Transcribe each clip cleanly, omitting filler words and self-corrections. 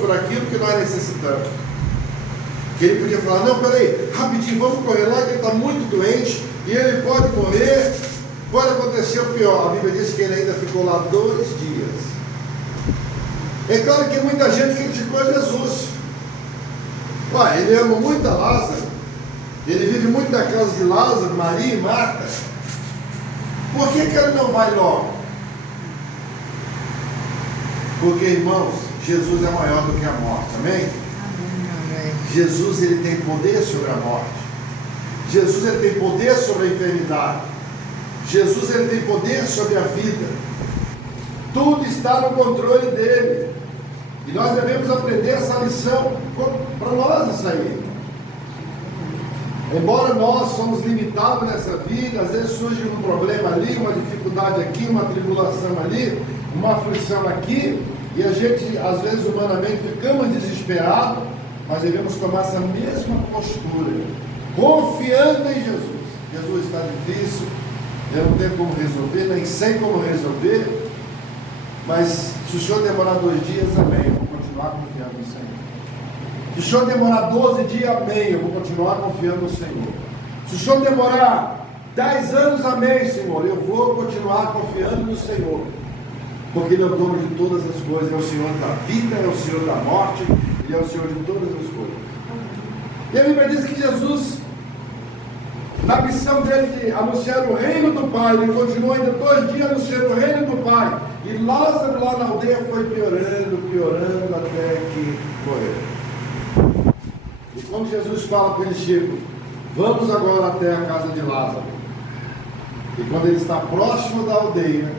por aquilo que nós necessitamos. Que ele podia falar, não, peraí, rapidinho, vamos correr lá, que ele está muito doente, e ele pode morrer, pode acontecer o pior. A Bíblia diz que ele ainda ficou lá 2 dias. É claro que muita gente criticou Jesus. Ué, ele ama muito a Lázaro, ele vive muito na casa de Lázaro, Maria e Marta. Por que ele não vai logo? Porque, irmãos, Jesus é maior do que a morte, amém? Jesus, ele tem poder sobre a morte. Jesus, ele tem poder sobre a enfermidade. Jesus, ele tem poder sobre a vida. Tudo está no controle dele. E nós devemos aprender essa lição para nós isso aí. Embora nós somos limitados nessa vida, às vezes surge um problema ali, uma dificuldade aqui, uma tribulação ali, uma aflição aqui, e a gente, às vezes, humanamente, ficamos desesperados, mas devemos tomar essa mesma postura, confiando em Jesus. Jesus, está difícil, eu não tenho como resolver, nem sei como resolver, mas se o Senhor demorar 2 dias, amém, eu vou continuar confiando no Senhor. Se o Senhor demorar 12 dias, amém, eu vou continuar confiando no Senhor. Se o Senhor demorar 10 anos, amém, Senhor, eu vou continuar confiando no Senhor, porque Ele é o dono de todas as coisas, é o Senhor da vida, é o Senhor da morte, Ele é o Senhor de todas as coisas. E a Bíblia diz que Jesus, na missão dele de anunciar o reino do Pai, ele continuou ainda 2 dias anunciando o reino do Pai, e Lázaro lá na aldeia foi piorando até que morreu. E quando Jesus fala para eles, Chico, vamos agora até a casa de Lázaro, e quando ele está próximo da aldeia,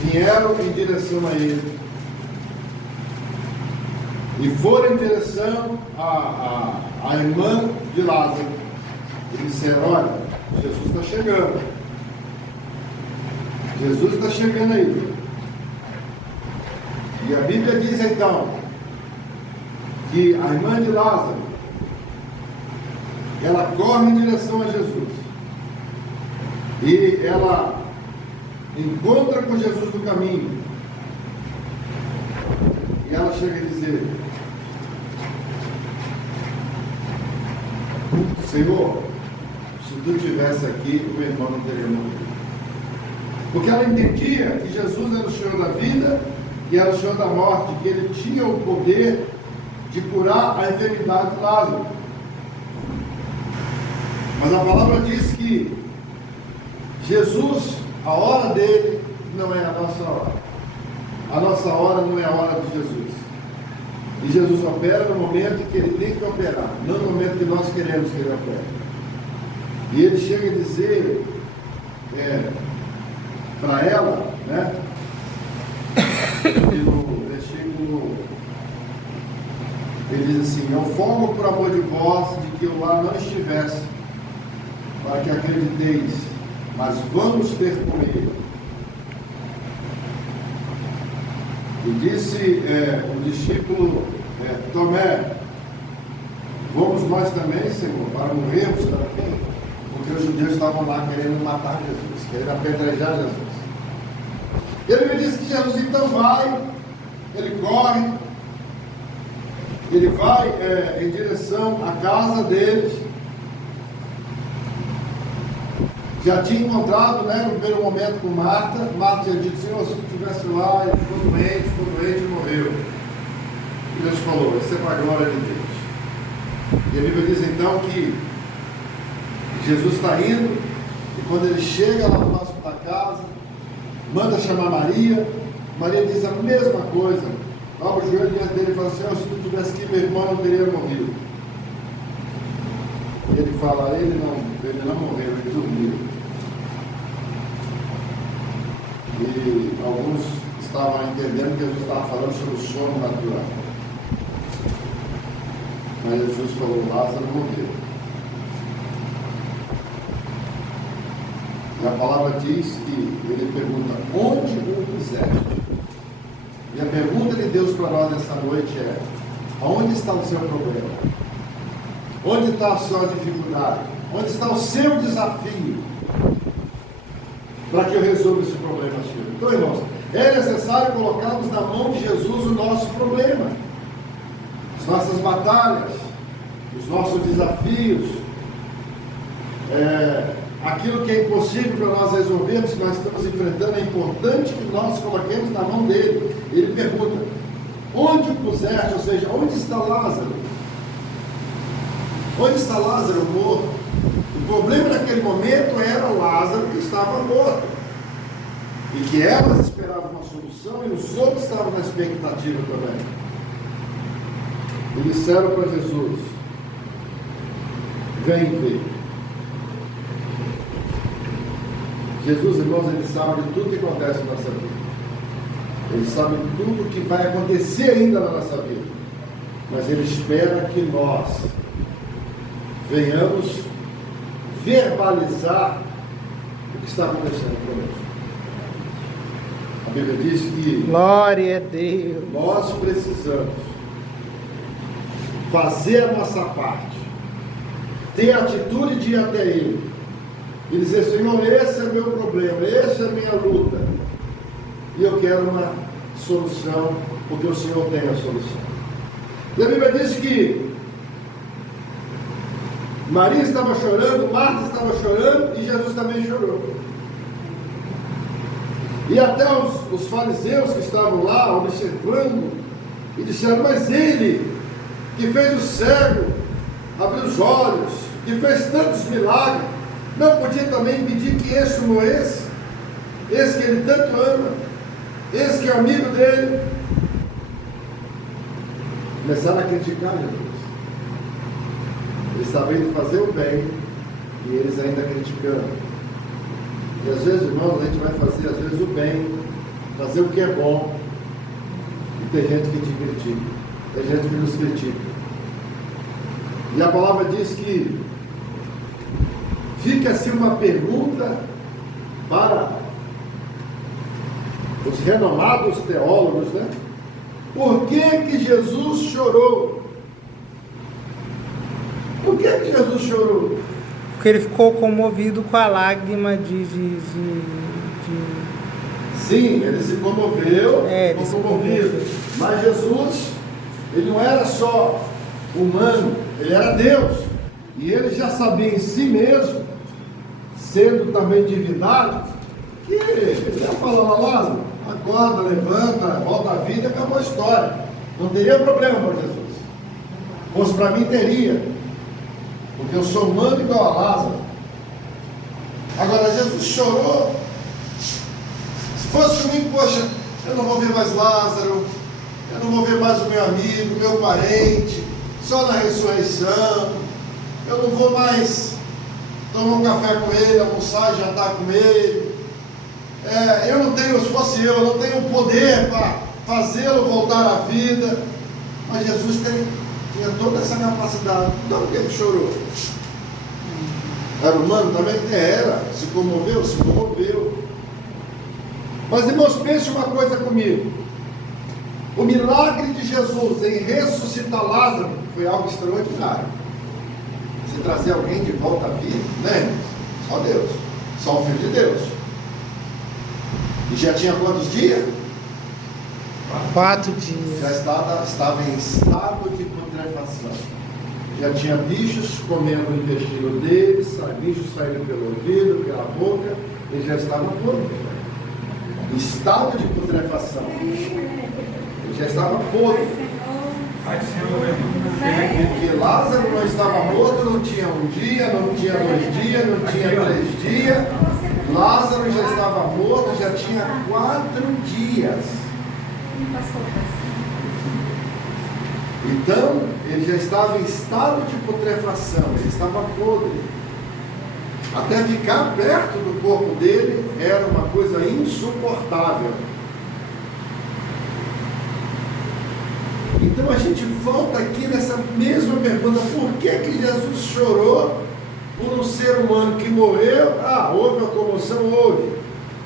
vieram em direção a ele, e foram em direção à irmã de Lázaro, e disseram, olha, Jesus está chegando. Jesus está chegando aí. E a Bíblia diz então, que a irmã de Lázaro, ela corre em direção a Jesus. E ela encontra com Jesus no caminho. E ela chega a dizer, Senhor, se tu estivesse aqui, o meu irmão não teria morrido. Porque ela entendia que Jesus era o Senhor da vida e era o Senhor da morte, que Ele tinha o poder de curar a enfermidade de Lázaro. Mas a palavra diz que Jesus, a hora dele não é a nossa hora. A nossa hora não é a hora de Jesus. E Jesus opera no momento que Ele tem que operar, não no momento que nós queremos que Ele opere. E Ele chega a dizer para ela, né? E no versículo, ele diz assim, eu fogo por amor de vós, de que eu lá não estivesse, para que acrediteis, mas vamos ter com Ele. E disse o discípulo Tomé, vamos nós também, Senhor, para morrermos também? Porque os judeus estavam lá querendo matar Jesus, querendo apedrejar Jesus. Ele me disse que Jesus então vai, ele corre, ele vai em direção à casa deles. Já tinha encontrado, né, no primeiro momento com Marta. Marta tinha dito, Senhor, se tu estivesse lá, ele ficou doente e morreu. E Deus falou, isso é para a glória de Deus. E a Bíblia diz então que Jesus está indo, e quando ele chega lá no próximo da casa, manda chamar Maria. Maria diz a mesma coisa, dobra o joelho diante dele e fala, Senhor, se tu estivesse aqui, meu irmão não teria morrido. E ele fala, ele não morreu, ele dormiu. E alguns estavam entendendo que Jesus estava falando sobre o sono natural. Mas Jesus falou, Lázaro morreu. E a palavra diz que ele pergunta, onde o puseste? E a pergunta de Deus para nós nessa noite é, aonde está o seu problema? Onde está a sua dificuldade? Onde está o seu desafio? Para que eu resolva esse problema seu. Então, irmãos, É necessário colocarmos na mão de Jesus o nosso problema, as nossas batalhas, os nossos desafios, aquilo que é impossível para nós resolvermos, que nós estamos enfrentando. É importante que nós coloquemos na mão dele. Ele pergunta: onde o puseste? Ou seja, onde está Lázaro? Onde está Lázaro morto? O problema naquele momento era Lázaro, que estava morto, e que elas esperavam uma solução, e os outros estavam na expectativa também. Eles disseram para Jesus: vem ver. Jesus, irmãos, ele sabe de tudo que acontece na nossa vida. Ele sabe de tudo que vai acontecer ainda na nossa vida. Mas ele espera que nós venhamos verbalizar o que está acontecendo conosco. A Bíblia diz que glória a Deus, nós precisamos fazer a nossa parte, ter a atitude de ir até Ele e dizer: Senhor, esse é o meu problema, essa é a minha luta, e eu quero uma solução, porque o Senhor tem a solução. E a Bíblia diz que Maria estava chorando, Marta estava chorando, e Jesus também chorou. E até os fariseus que estavam lá observando, e disseram: mas ele que fez o cego abrir os olhos, que fez tantos milagres, não podia também pedir que esse morresse? Esse que ele tanto ama, esse que é amigo dele. Começaram a criticar Jesus. Ele estava indo fazer o bem e eles ainda criticando. E às vezes, irmãos, a gente vai fazer às vezes o bem, fazer o que é bom, e tem gente que te critica, tem gente que nos critica. E a palavra diz que fica assim uma pergunta para os renomados teólogos, né? Por que Jesus chorou? Por que Jesus chorou? Porque ele ficou comovido com a lágrima Sim, ele se comoveu, ele ficou comovido. Mas Jesus, ele não era só humano, ele era Deus. E ele já sabia em si mesmo, sendo também divindade, que ele ia falar: Lázaro, acorda, levanta, volta à vida, e acabou a história. Não teria problema para Jesus. Pois para mim teria, porque eu sou humano igual a Lázaro. Agora, Jesus chorou. Se fosse comigo, poxa, eu não vou ver mais Lázaro, eu não vou ver mais o meu amigo, meu parente, só na ressurreição, eu não vou mais tomar um café com ele, almoçar e jantar com ele. Eu não tenho, se fosse eu não tenho poder para fazê-lo voltar à vida. Mas Jesus tinha toda essa capacidade. Então por que ele chorou? Era humano? Também era. Se comoveu? Se comoveu. Mas, irmãos, pense uma coisa comigo. O milagre de Jesus em ressuscitar Lázaro foi algo extraordinário. Se trazer alguém de volta à vida, né? Só Deus, só o Filho de Deus. E já tinha quantos dias? 4 dias. Já estava em estado de putrefação. Já tinha bichos comendo o intestino dele, bichos saindo pelo ouvido, pela boca. Ele já estava podre. Em estado de putrefação. Ele já estava podre. Porque Lázaro não estava morto, não tinha um dia, não tinha 2 dias, não tinha 3 dias. Lázaro já estava morto, já tinha 4 dias. Então, ele já estava em estado de putrefação, ele estava podre. Até ficar perto do corpo dele era uma coisa insuportável. Então a gente volta aqui nessa mesma pergunta: por que Jesus chorou por um ser humano que morreu? Houve uma comoção? Houve.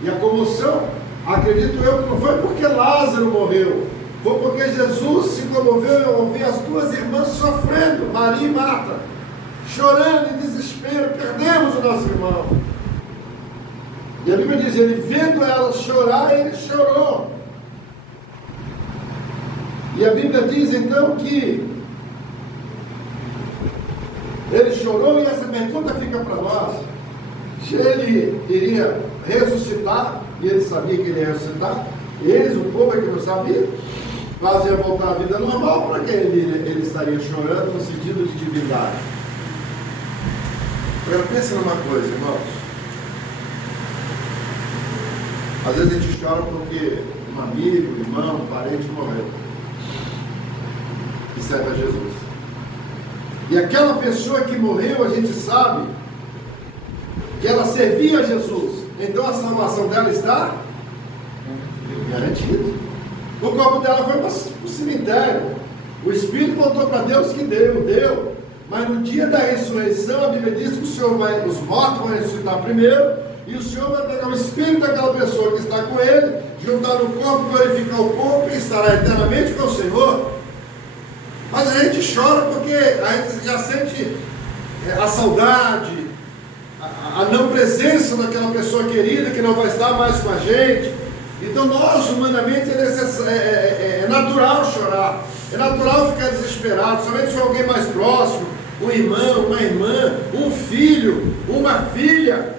E a comoção, acredito eu, que não foi porque Lázaro morreu, foi porque Jesus se comoveu ao ouvir as 2 irmãs sofrendo, Maria e Marta, chorando em desespero: perdemos o nosso irmão. E a Bíblia diz, ele vendo ela chorar, ele chorou. E a Bíblia diz então que ele chorou, e essa pergunta fica para nós: se ele iria ressuscitar, e ele sabia que ele ia ressuscitar, eles, o povo é que não sabia, quase ia voltar à vida normal, para que ele estaria chorando no sentido de divindade? Agora pensa numa coisa, irmãos. Às vezes a gente chora porque um amigo, irmão, um parente morreu e serve a Jesus. E aquela pessoa que morreu, a gente sabe que ela servia a Jesus. Então a salvação dela está garantida. O corpo dela foi para o cemitério. O Espírito voltou para Deus que deu. Mas no dia da ressurreição, a Bíblia diz que os mortos vão ressuscitar primeiro. E o Senhor vai pegar o espírito daquela pessoa que está com ele, juntar no corpo, glorificar o corpo e estará eternamente com o Senhor. Mas a gente chora porque a gente já sente a saudade, a não presença daquela pessoa querida que não vai estar mais com a gente. Então nós, humanamente, é natural chorar, é natural ficar desesperado, somente se for alguém mais próximo, um irmão, uma irmã, um filho, uma filha.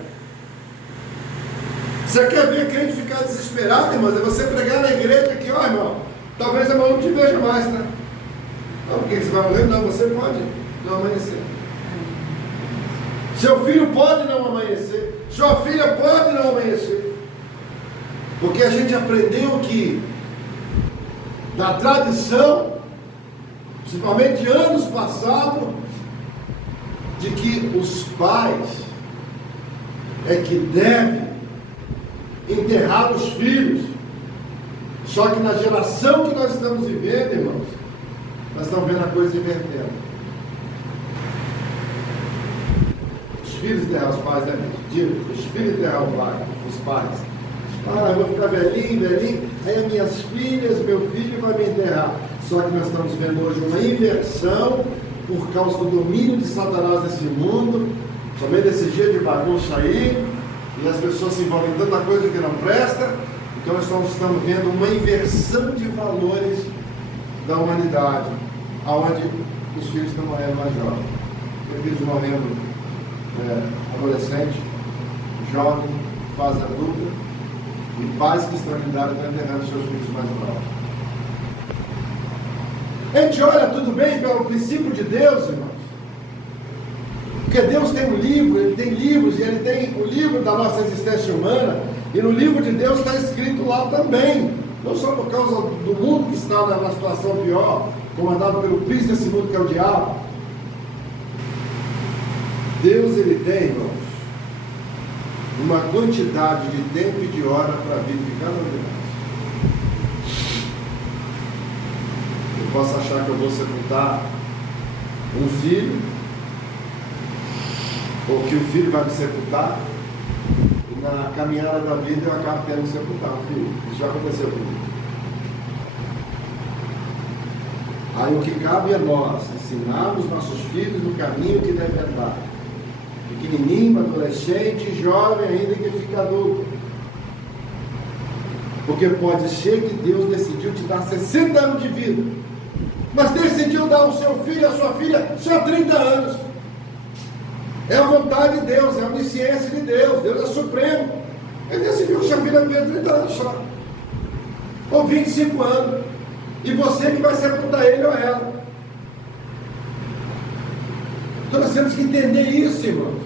Você quer ver crente ficar desesperado, irmãos? É você pregar na igreja aqui, ó, irmão, talvez amanhã não te veja mais, tá? Não, porque você vai morrer? Não, você pode não amanhecer. Seu filho pode não amanhecer. Sua filha pode não amanhecer. Porque a gente aprendeu que, da tradição, principalmente de anos passados, de que os pais é que devem enterrar os filhos. Só que na geração que nós estamos vivendo, irmãos, nós estamos vendo a coisa invertendo. Os filhos enterrar os pais, né? Os filhos enterrar os pais. Ah, eu vou ficar velhinho, aí as minhas filhas, meu filho vai me enterrar. Só que nós estamos vendo hoje uma inversão por causa do domínio de Satanás nesse mundo. Somente esse dia de bagunça aí, e as pessoas se envolvem em tanta coisa que não presta. Então nós estamos vendo uma inversão de valores da humanidade, aonde os filhos estão morrendo mais jovens. Tem filhos morrendo adolescente, jovem, fase adulta, e pais que estão em idade estão enterrando seus filhos mais novos. A gente olha tudo bem pelo princípio de Deus, irmãos. Porque Deus tem um livro, Ele tem livros, e Ele tem o livro da nossa existência humana, e no livro de Deus está escrito lá também, não só por causa do mundo que está na situação pior, comandado pelo príncipe desse mundo que é o diabo. Deus, Ele tem, irmãos, uma quantidade de tempo e de hora para a vida de cada um de nós. Eu posso achar que eu vou sepultar um filho, ou que o filho vai me sepultar, e na caminhada da vida eu acabo tendo que sepultar um filho. Isso já aconteceu comigo. Aí o que cabe a nós ensinarmos nossos filhos no caminho que devem andar. Pequenininho, adolescente, jovem, ainda que fica adulto. Porque pode ser que Deus decidiu te dar 60 anos de vida, mas decidiu dar ao seu filho e à sua filha só 30 anos. É a vontade de Deus, é a onisciência de Deus. Deus é supremo. Ele decidiu que sua filha viver 30 anos só, ou 25 anos, e você que vai sepultar ele ou ela. Então nós temos que entender isso, irmãos,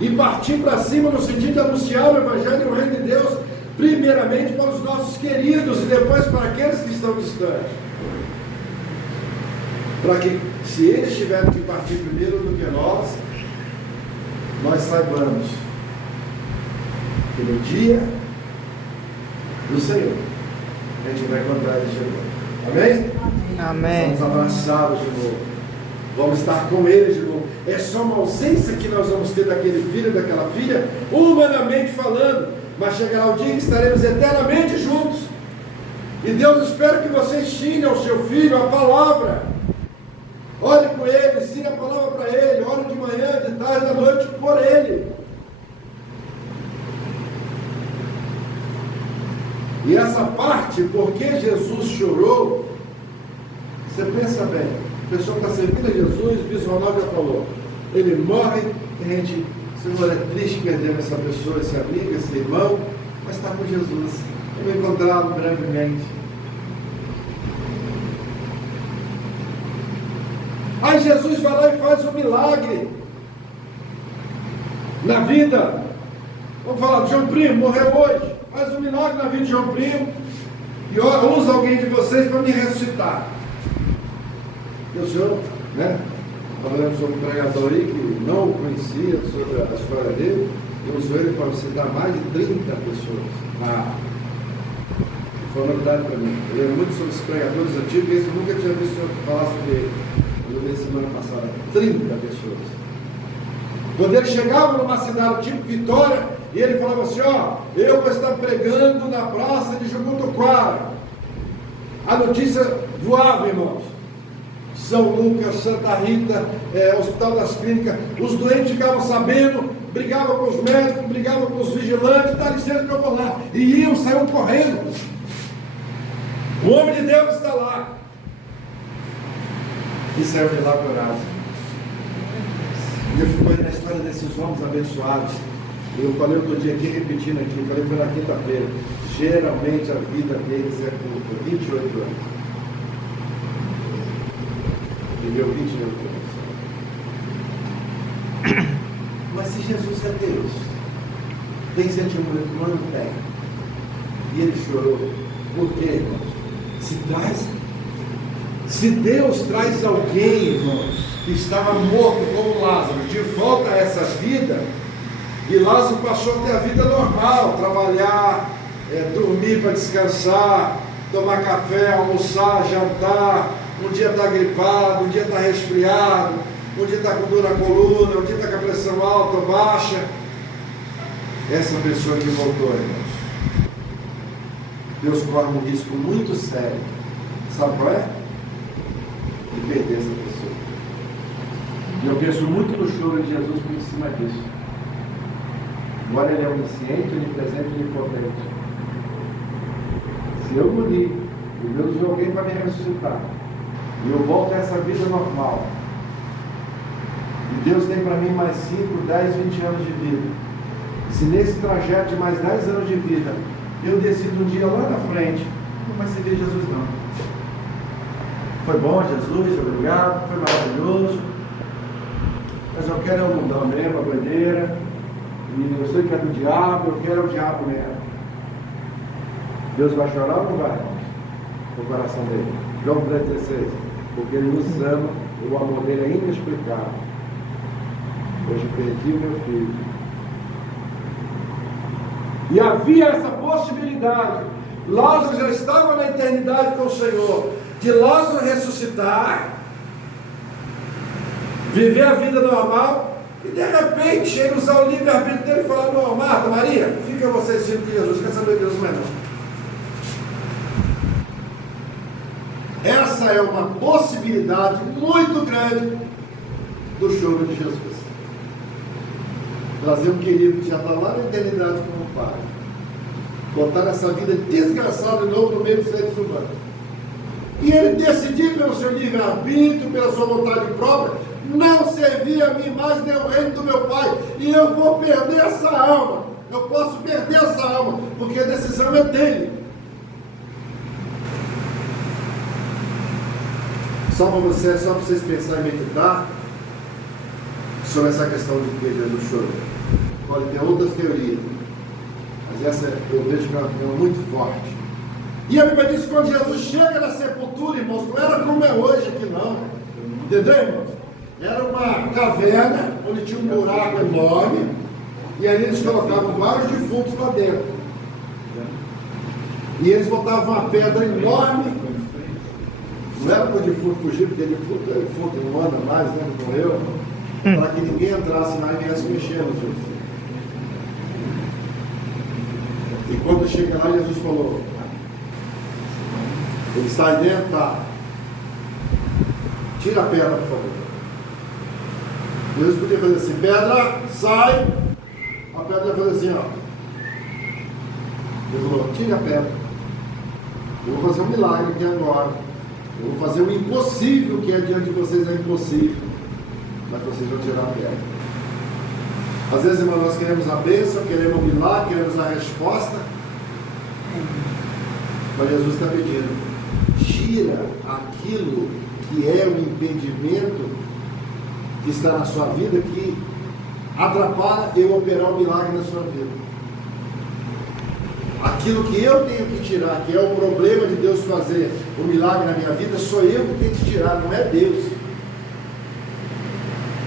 e partir para cima no sentido de anunciar o Evangelho e o Reino de Deus, primeiramente para os nossos queridos e depois para aqueles que estão distantes, para que, se eles tiverem que partir primeiro do que nós saibamos que no dia do Senhor a gente vai encontrar Ele de novo. Amém? Amém. Vamos abraçá-lo de novo, vamos estar com Ele de novo. É só uma ausência que nós vamos ter daquele filho e daquela filha, humanamente falando, mas chegará o dia que estaremos eternamente juntos. E Deus espera que você ensine ao seu filho a palavra. Ore com ele, ensine a palavra para ele, ore de manhã, de tarde, da noite por ele. E essa parte, porque Jesus chorou, você pensa bem, a pessoa está servindo a Jesus, o Bispo Ronaldo já falou, ele morre, a gente, Senhor, é triste perder essa pessoa, esse amigo, esse irmão, mas está com Jesus, eu vou encontrá-lo brevemente. Aí Jesus vai lá e faz um milagre na vida. Vamos falar de João Primo, morreu hoje. Faz um milagre na vida de João Primo e usa alguém de vocês para me ressuscitar. E o senhor, né? Falando sobre um pregador aí que não o conhecia, sobre a história dele, e usou ele para citar mais de 30 pessoas. Foi uma novidade para mim. Eu lembro muito sobre os pregadores antigos, e esse eu nunca tinha visto o senhor falar sobre ele. Eu vi semana passada, 30 pessoas. Quando ele chegava numa cidade tipo Vitória, e ele falava assim, ó, eu vou estar pregando na praça de Jucutuquara. A notícia voava, irmãos. São Lucas, Santa Rita, Hospital das Clínicas, os doentes ficavam sabendo, brigavam com os médicos, brigavam com os vigilantes, dá licença que eu vou lá. E iam, saíam correndo. O homem de Deus está lá. Isso é o milagre orado. E eu fico aí na história desses homens abençoados. Eu falei outro dia aqui, repetindo aqui, eu falei pela quinta-feira. Geralmente a vida deles é curta, 28 anos. Viveu 28 anos. Mas se Jesus é Deus, tem sentimento humano? Tem. E ele chorou. Por quê, irmãos? Se Deus traz alguém, irmãos, que estava morto como Lázaro, de volta a essa vida, e Lázaro passou a ter a vida normal, trabalhar, dormir para descansar, tomar café, almoçar, jantar, um dia está gripado, um dia está resfriado, um dia está com dor na coluna, um dia está com a pressão alta, baixa. Essa pessoa que voltou, irmãos, Deus corre um risco muito sério. Sabe qual é? De perder essa pessoa. E eu penso muito no choro de Jesus por cima disso. Agora ele é onisciente, onipresente e onipotente. Se eu morrer, e Deus de alguém para me ressuscitar, e eu volto a essa vida normal, e Deus tem para mim mais 5, 10, 20 anos de vida, se nesse trajeto de mais 10 anos de vida, eu decido um dia lá na frente, não vai servir Jesus não. Foi bom, Jesus, obrigado, foi maravilhoso, mas eu quero o mundão mesmo, a bandeira, e eu sei que é do diabo, eu quero o diabo mesmo. Deus vai chorar ou não vai? No coração dele. João 3,16. Porque ele nos ama, o amor dele é inexplicável. Hoje perdi o meu filho. E havia essa possibilidade. Lázaro já estava na eternidade com o Senhor. De Lázaro ressuscitar, viver a vida normal, e de repente ele usar o livre-arbítrio dele e falar, não, Marta, Maria, fica você sendo de Jesus, quer saber Deus mais não. Essa é uma possibilidade muito grande do choro de Jesus. Trazer um querido que já está lá na eternidade como Pai, botar essa vida desgraçada de novo no meio dos seres humanos. E ele decidir pelo seu livre-arbítrio, pela sua vontade própria, não servir a mim mais nem o reino do meu Pai. E eu vou perder essa alma. Eu posso perder essa alma, porque a decisão é dele. Só para vocês pensarem e meditar sobre essa questão de que Jesus chorou. Pode ter outras teorias, mas essa eu vejo que é uma muito forte. E a Bíblia diz que quando Jesus chega na sepultura, irmãos, não era como é hoje aqui não. Entendeu, irmãos? Era uma caverna onde tinha um buraco enorme e ali eles colocavam vários defuntos lá dentro. E eles botavam uma pedra enorme. Não era para o defunto fugir, porque defunto não anda mais, né? Não morreu. Para que ninguém entrasse lá e viesse mexer no Jesus. E quando chega lá, Jesus falou, ele sai dentro, tá? Tira a pedra, por favor. Jesus podia fazer assim, pedra, sai. A pedra ia fazer assim, ó. Ele falou, tira a pedra. Eu vou fazer um milagre aqui agora. Eu vou fazer o impossível que é diante de vocês é impossível. Mas vocês vão tirar a pedra. Às vezes, irmão, nós queremos a bênção, queremos o milagre, queremos a resposta. Mas Jesus está pedindo: tira aquilo que é o impedimento que está na sua vida, que atrapalha eu operar o milagre na sua vida. Aquilo que eu tenho que tirar, que é o problema de Deus fazer o milagre na minha vida, sou eu que tenho que tirar, não é Deus.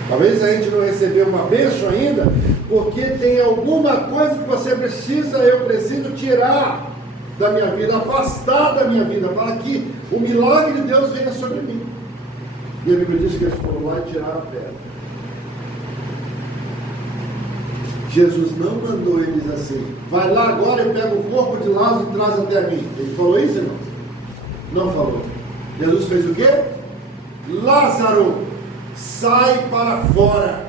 Talvez a gente não recebeu uma bênção ainda, porque tem alguma coisa que você precisa, eu preciso tirar da minha vida, afastar da minha vida, para que o milagre de Deus venha sobre mim. E a Bíblia diz que eles foram lá e tiraram a pedra. Jesus não mandou eles assim: vai lá agora e pega o corpo de Lázaro e traz até mim. Ele falou isso, irmão? Não falou. Jesus fez o quê? Lázaro, sai para fora.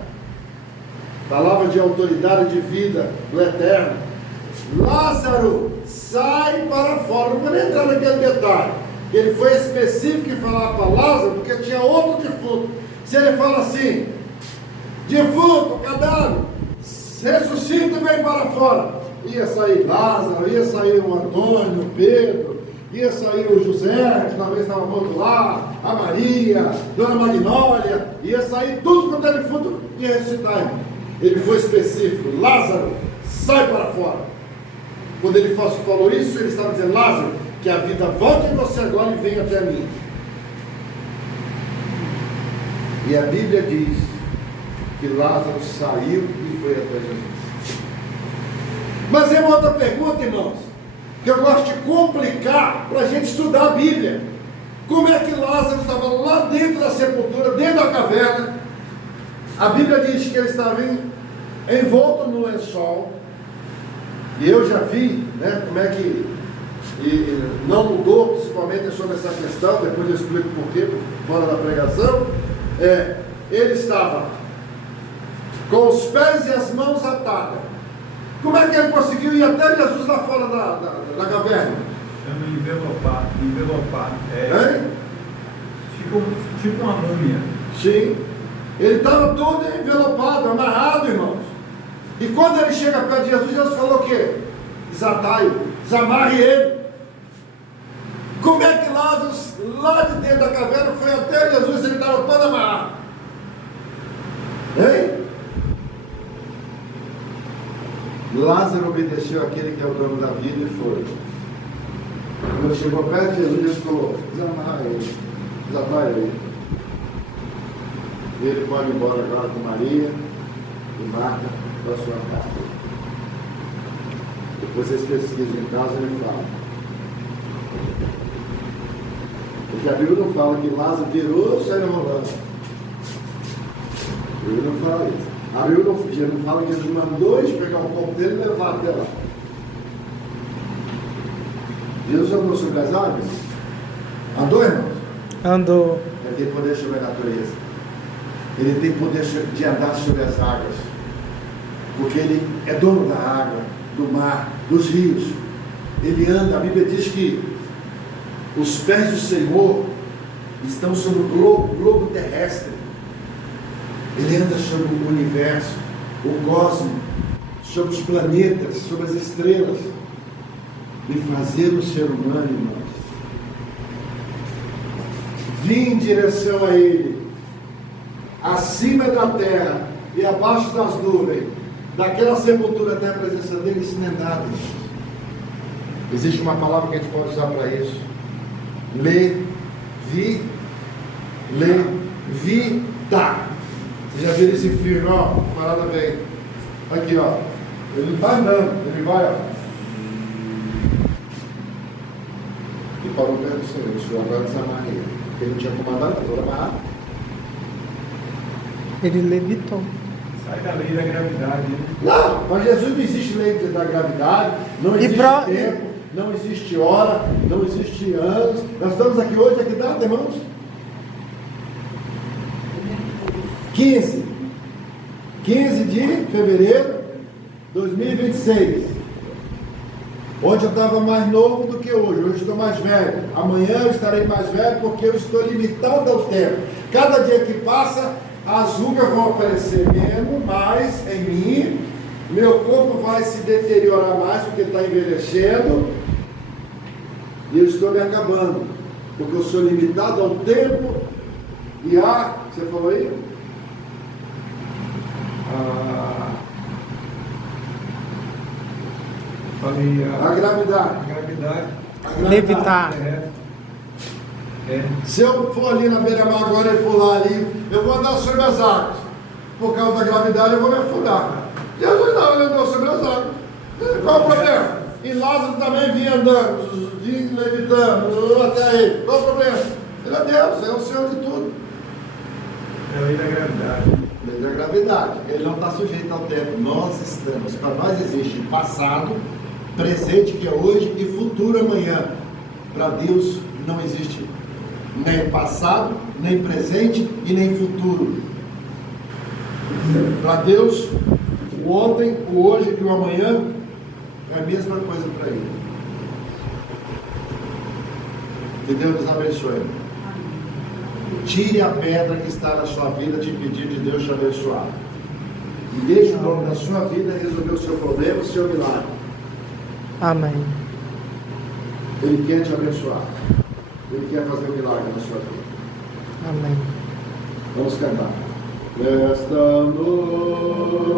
Palavra de autoridade de vida do Eterno. Lázaro, sai para fora. Não vou nem entrar naquele detalhe. Ele foi específico em falar para Lázaro, porque tinha outro defunto. Se ele fala assim: defunto, cadáver, ressuscita e vem para fora, ia sair Lázaro, ia sair o Antônio, o Pedro, ia sair o José, que talvez estava morto lá, a Maria, Dona Magnólia, ia sair tudo quanto é defunto e ressuscitar, irmão. Ele foi específico: Lázaro, sai para fora. Quando ele falou isso, ele estava dizendo: Lázaro, que a vida volte em você agora e venha até mim. E a Bíblia diz que Lázaro saiu e foi até Jesus. Mas é uma outra pergunta, irmãos, que eu gosto de complicar para a gente estudar a Bíblia. Como é que Lázaro estava lá dentro da sepultura, dentro da caverna? A Bíblia diz que ele estava envolto no lençol. E eu já vi, né, como é que não mudou, principalmente sobre essa questão. Depois eu explico porquê, fora da pregação. Ele estava com os pés e as mãos atadas. Como é que ele conseguiu ir até Jesus lá fora da caverna? Chama envelopar. Tipo uma múmia. Sim. Ele estava todo envelopado, amarrado, irmãos. E quando ele chega perto de Jesus, Jesus falou o quê? Desatai-o, desamarre ele. Como é que Lázaro, lá de dentro da caverna, foi até Jesus? Ele estava todo amarrado. Hein? Lázaro obedeceu àquele que é o dono da vida e foi. Quando ele chegou perto de Jesus, Jesus falou: desamarra ele, desatai ele. E ele pode ir embora agora com Maria e Marta para sua casa. Depois vocês pesquisam em casa, ele fala. Porque a Bíblia não fala que Lázaro virou e saiu rolando. A Bíblia não fala isso. A Bíblia não fala que Jesus mandou eles pegar o corpo dele e levar até lá. Jesus andou sobre as águas? Andou, irmãos? Andou. Ele tem poder sobre a natureza. Ele tem poder de andar sobre as águas. Porque ele é dono da água, do mar, dos rios. Ele anda, a Bíblia diz que os pés do Senhor estão sobre o globo terrestre. Ele anda sobre o universo, o cosmos, sobre os planetas, sobre as estrelas. E fazer o ser humano, irmãos, vir em direção a Ele, acima da terra e abaixo das nuvens, daquela sepultura até a presença dele, isso não é nada, irmãos. Existe uma palavra que a gente pode usar para isso: levita. Você já viu esse filme, ó? A parada vem. Aqui, ó. Ele não vai andando, ele vai, ó. E parou perto do Senhor. O Senhor agora desamarra ele. Porque ele não tinha comandado, toda amarrado. Ele levitou. Sai da lei da gravidade. Né? Não, para Jesus não existe lei da gravidade, não existe tempo, não existe hora, não existe anos. Nós estamos aqui hoje, aqui data, irmãos? 15 de fevereiro de 2026. Ontem eu estava mais novo do que hoje. Hoje eu estou mais velho. Amanhã eu estarei mais velho porque eu estou limitado ao tempo. Cada dia que passa, as rugas vão aparecer menos, mais em mim. Meu corpo vai se deteriorar mais porque está envelhecendo. E eu estou me acabando. Porque eu sou limitado ao tempo e a... Você falou aí? Falei A gravidade. A gravidade. Levitar. Se eu for ali na beira-mar agora e pular ali, eu vou andar sobre as águas. Por causa da gravidade eu vou me afundar. Jesus não, ele andou sobre as águas. Qual o problema? E Lázaro também vinha andando, vinha levitando até ele. Qual o problema? Ele é Deus, é o Senhor de tudo. É a lei da gravidade. Lei da gravidade. Ele não está sujeito ao tempo. Nós estamos. Para nós existe passado, presente, que é hoje, e futuro amanhã. Para Deus não existe nem passado, nem presente e nem futuro. Para Deus, o ontem, o hoje e o amanhã é a mesma coisa para Ele. Que Deus nos abençoe. Tire a pedra que está na sua vida te impedindo de Deus te abençoar. E deixe o nome da sua vida resolver o seu problema, o seu milagre. Amém. Ele quer te abençoar. Ele quer fazer um milagre na sua vida. Amém. Vamos cantar. Nesta noite